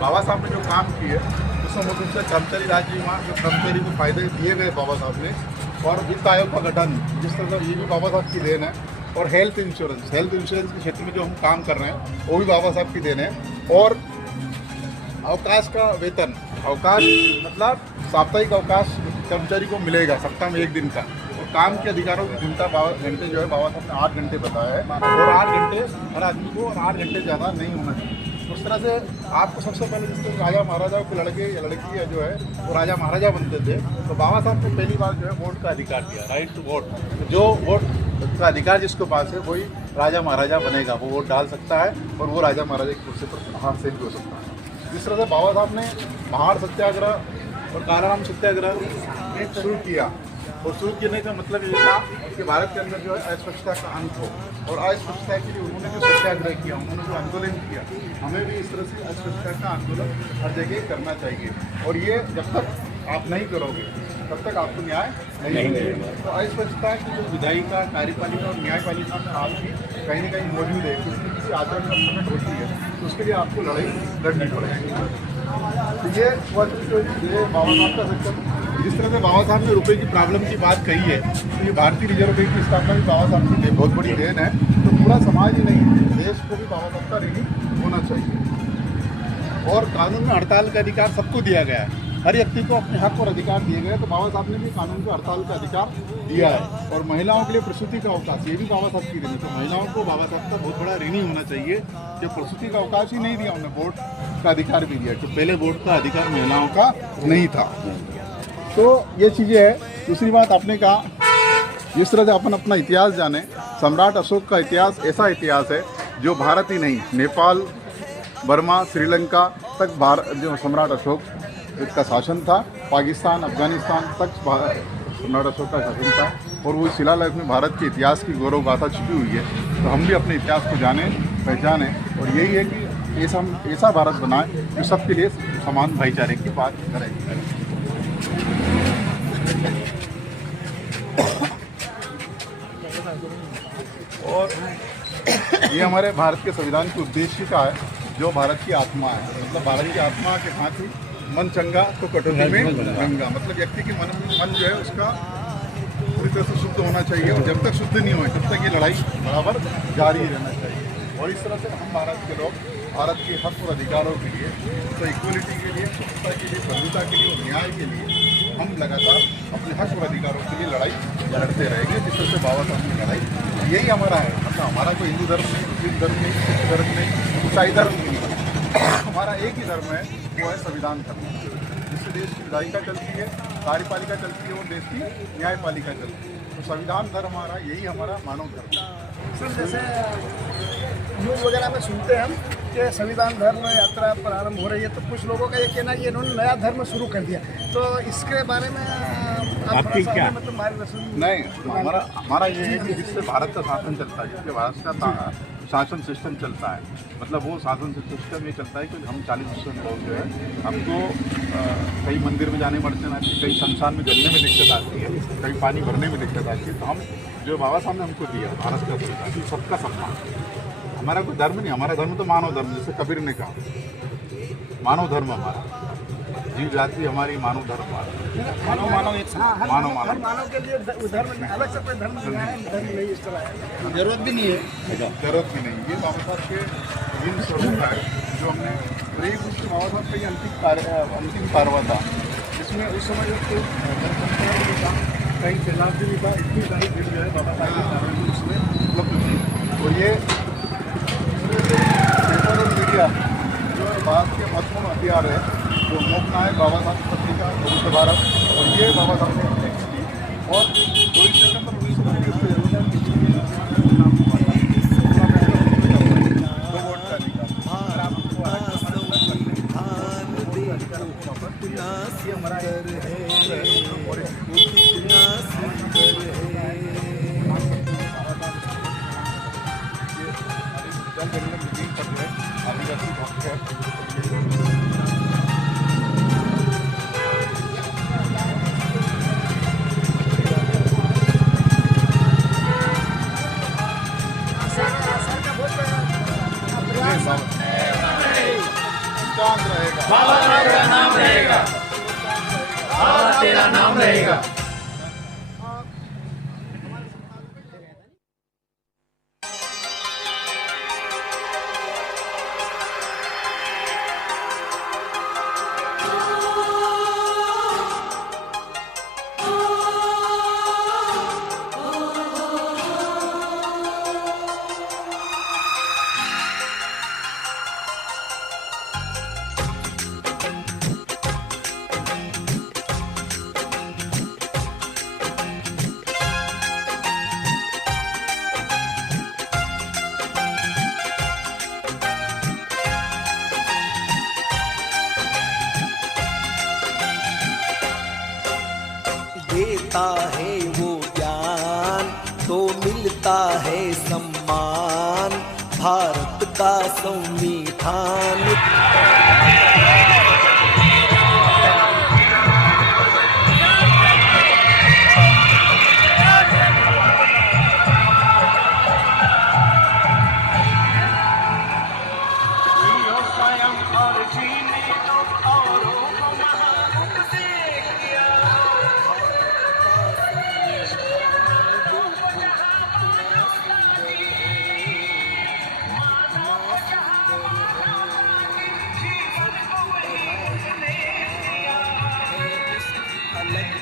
बाबा साहब ने जो काम किए उसमें मुख्य रूप से कर्मचारी राज्य बीमा, जो कर्मचारी को फायदे दिए गए बाबा साहब ने, और वित्त आयोग का गठन, जिस तरह से ये भी बाबा साहब की देन है। और हेल्थ इंश्योरेंस के क्षेत्र में जो हम काम कर रहे हैं वो भी बाबा साहब की देन है। और अवकाश का वेतन, अवकाश मतलब साप्ताहिक अवकाश कर्मचारी को मिलेगा सप्ताह में 1 दिन का। और काम के अधिकारों की घंटे जो है बाबा साहब ने 8 घंटे बताया है, और 8 घंटे हर आदमी को, और 8 घंटे ज़्यादा नहीं होना चाहिए। उस तरह से आपको सबसे पहले जिस तरह राजा महाराजाओं के लड़के या लड़की जो है वो राजा महाराजा बनते थे, तो बाबा साहब ने पहली बार जो है वोट का अधिकार दिया, राइट टू वोट। जो वोट का अधिकार जिसके पास है वही राजा महाराजा बनेगा, वो वोट डाल सकता है और वो राजा महाराजा की कुर्सी पर हाथ से भी हो सकता है। जिस तरह से बाबा साहब ने महार सत्याग्रह और कालाराम सत्याग्रह शुरू किया, और शुरू करने का मतलब ये था कि भारत के अंदर जो है अस्पष्टता का अंत हो, और अस्पष्टता के लिए उन्होंने जो सत्याग्रह किया, उन्होंने जो आंदोलन किया, हमें भी इस तरह से अस्पष्टता का आंदोलन हर जगह करना चाहिए। और ये जब तक आप नहीं करोगे तब तक आपको न्याय नहीं मिलेगा। तो अस्पष्टता की जो विधायिका, कार्यपालिका और न्यायपालिका में आज भी कहीं ना कहीं मौजूद है, किसी आचरण में प्रकट होती है, तो उसके लिए आपको लड़ाई लड़नी पड़ेगी। तो ये बाबा साहब का सच्चा, जिस तरह से बाबा साहब ने रुपए की प्रॉब्लम की बात कही है, तो ये भारतीय रिजर्व बैंक की स्थापना भी बाबा साहब की बहुत बड़ी देन है। तो पूरा समाज ही नहीं, देश को भी बाबा साहब का ऋणी होना चाहिए। और कानून में हड़ताल का अधिकार सबको दिया गया है, हर व्यक्ति को अपने हक और अधिकार दिए गए। तो बाबा साहब ने भी कानून को हड़ताल का अधिकार दिया है। और महिलाओं के लिए प्रसूति का अवकाश, ये भी बाबा साहब की देन है। तो महिलाओं को बाबा साहब का बहुत बड़ा ऋणी होना चाहिए कि प्रसूति का अवकाश ही नहीं दिया, उन्हें वोट का अधिकार भी दिया, तो पहले वोट का अधिकार महिलाओं का नहीं था। तो ये चीज़ें है। दूसरी बात आपने कहा, जिस तरह से अपन अपना इतिहास जाने, सम्राट अशोक का इतिहास ऐसा इतिहास है जो भारत ही नहीं, नेपाल, बर्मा, श्रीलंका तक भारत जो सम्राट अशोक का शासन था, पाकिस्तान, अफगानिस्तान तक सम्राट अशोक का शासन था। और वो शिलालेख में भारत के इतिहास की गौरव गाथा छुपी हुई है। तो हम भी अपने इतिहास को जानें, पहचानें, और यही है कि ऐसा भारत बनाए जो सबके लिए समान भाईचारे की बात करें। और ये हमारे भारत के संविधान के उद्देश्य का है, जो भारत की आत्मा है। मतलब भारत की आत्मा के साथ ही मन चंगा तो कटौती में गंगा, मतलब व्यक्ति के मन जो है उसका पूरी तरह से शुद्ध होना चाहिए। और जब तक शुद्ध नहीं हो तब तक ये लड़ाई बराबर जारी रहना चाहिए। और इस तरह से हम भारत के लोग भारत के हक और अधिकारों के लिए, तो इक्वलिटी के लिए, स्वच्छता के लिए, बंधुता के लिए और न्याय के लिए हम लगातार अपने हक और अधिकारों के लिए लड़ाई लड़ते रहेंगे। जिस तरह से बाबा साहब की लड़ाई, यही हमारा है। मतलब हमारा कोई हिंदू धर्म नहीं, मुस्लिम धर्म नहीं, सिख धर्म नहीं, ईसाई धर्म नहीं, हमारा एक ही धर्म है, वो है संविधान धर्म, जिससे देश की विधायिका चलती है, कार्यपालिका चलती है और देश की न्यायपालिका चलती है। तो संविधान धर्म हमारा, यही हमारा मानव धर्म है। सर, जैसे न्यूज़ वगैरह में सुनते हैं हम कि संविधान धर्म यात्रा प्रारंभ हो रही है, तो कुछ लोगों का ये कहना है कि इन्होंने नया धर्म शुरू कर दिया, तो इसके बारे में आपकी क्या मतलब मार्गदर्शन? नहीं, हमारा ये है कि जिससे भारत का शासन चलता है, जिससे भारत का शासन सिस्टम चलता है, मतलब वो शासन सिस्टम ये चलता है कि हम 40% लोग जो है, हमको कई मंदिर में जाने पड़ते हैं, कई शमशान में जलने में दिक्कत आती है, कई पानी भरने में दिक्कत आती है। तो हम जो बाबा साहब ने हमको दिया भारत का संविधान, सबका सम्मान, हमारा कोई धर्म नहीं, हमारा धर्म तो मानव धर्म, जैसे कबीर ने कहा मानव धर्म हमारा, जीव जाति हमारी मानव धर्म मानव एक मानव के लिए धर्म अलग से कोई धर्म नहीं, इस तरह जरूरत भी नहीं है, जरूरत भी नहीं। ये बाबा साहब के विभिन्न स्वरूप है जो हमने, और एक उसके बाबा साहब का ये अंतिम कार्य था, जिसमें उस समय जो जनसंख्या भी था, कई सैलाब भी था, इतनी सारी भीड़ जो है बाबा साहब के कारण भी उसमें उपलब्ध थी। और ये पेपर और मीडिया जो भारत के महत्वपूर्ण हथियार है, जो लोकनायक बाबा साहब की पत्रिका भविष्य भारत, और ये बाबा साहब ने टैक्स की, और 24 सितंबर 1929 दो वोट का अधिकार, आपको हमारा आदिवासी डॉक्टर चांद रहेगा, बाबा तेरा नाम रहेगा, बाबा तेरा नाम रहेगा। देता है वो ज्ञान तो मिलता है सम्मान, भारत का संविधान